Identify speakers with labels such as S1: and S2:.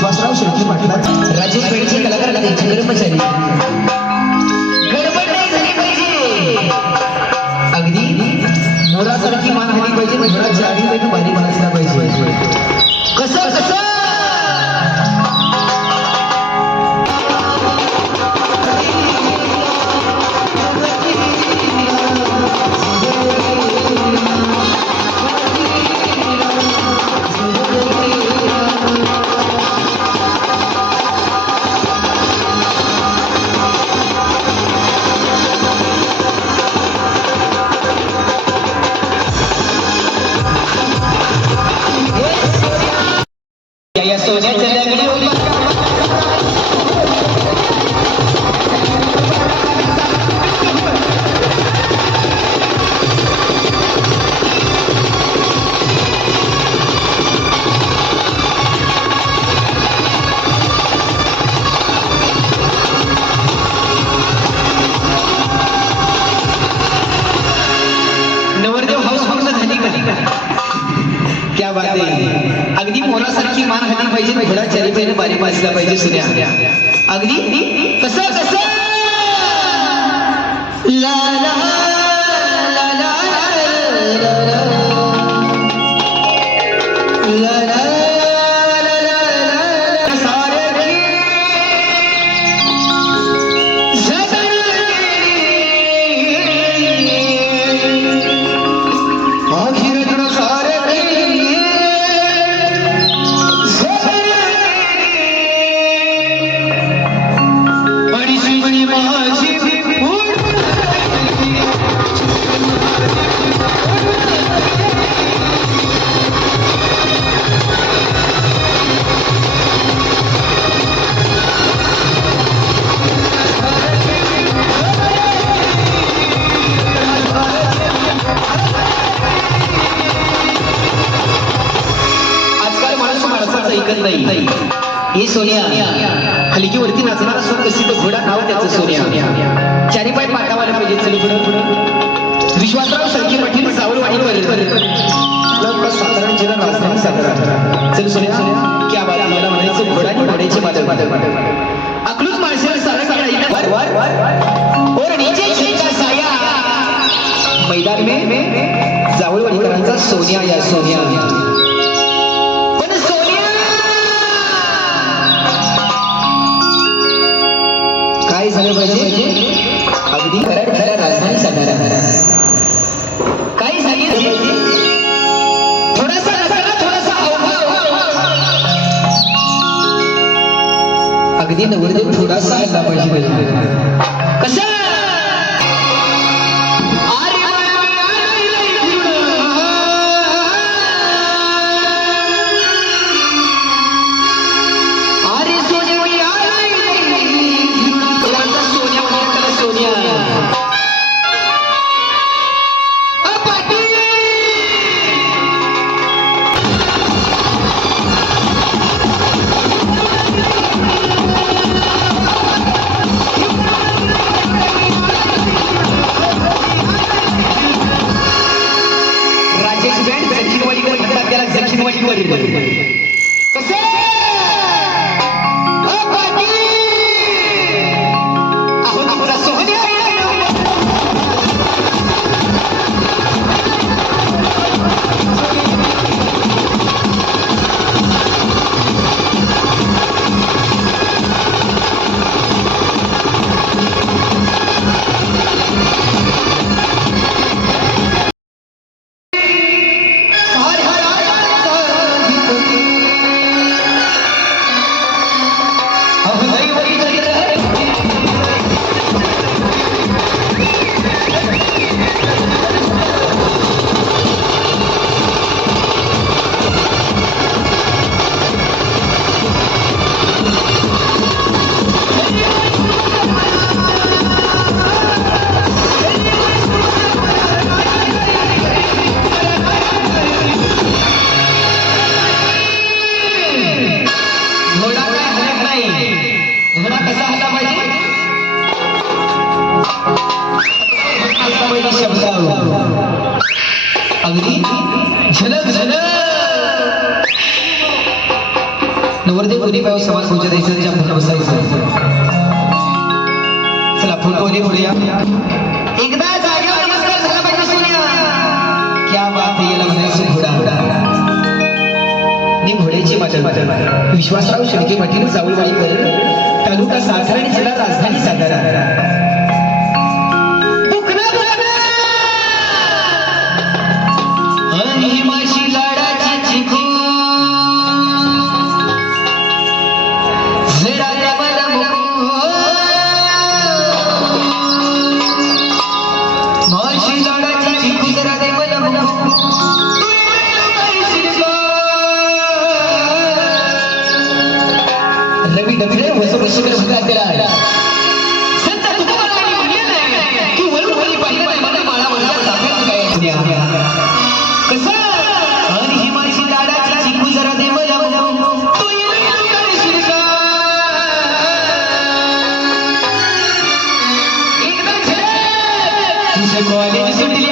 S1: विश्वासराव शेळके पाटलात
S2: राजेश पेठचे कलाकार आता त्यांचे कर्मचारी या या मान हल्ली पाहिजे घोडा चारी पाहिजे बारी वाजला पाहिजे सुन्या. अगदी? कसं कसं? ला. हे सोन्या. हलकीवरती नाचणारा सोन कशी तो घोडा नाव त्याचं सोन्या. चारी पाय पाटावायला पाहिजे चल पुढं. पुढं विश्वासराव सळके पाटील सावळवाडी
S1: आपला सातारा जिल्हा राजधानी सातारा.
S2: चल सोन्या क्या बात मला म्हणायचं घोडा आणि घोड्याची बादल अकलूज माणसाला सारा काढा वर वर और नीचे खिंचा साया. मैदान में जावळवाडीकरांचा सोनिया या सोनिया.
S1: झालं पाहिजे?
S2: अगदी कराड खरा राजधानी सातारा काही सांगितलं थोडासा रसाला थोडासा अवघड.
S1: अगदी नवरदेव थोडासा हल्ला पाहिजे.
S2: कसं अगदी झलक झलक. नवरदेव
S1: कुणी पाहिजे समाज पूजा द्यायचं त्याच्या पुढे बसायचं. चला फुलकोनी बोलूया?
S2: एकदा जागेवर नमस्कार झाला पाहिजे सूर्य
S1: क्या बात आहे याला म्हणायचं घोडा. घोडा मी घोड्याची मातल विश्वासराव शेळके पाटील जाऊळवाडीकर तालुका सातारा आणि जिल्हा राजधानी सातारा.
S2: येईल करशील का? एकदा खेळ. तुझं कॉलेज सुटल्या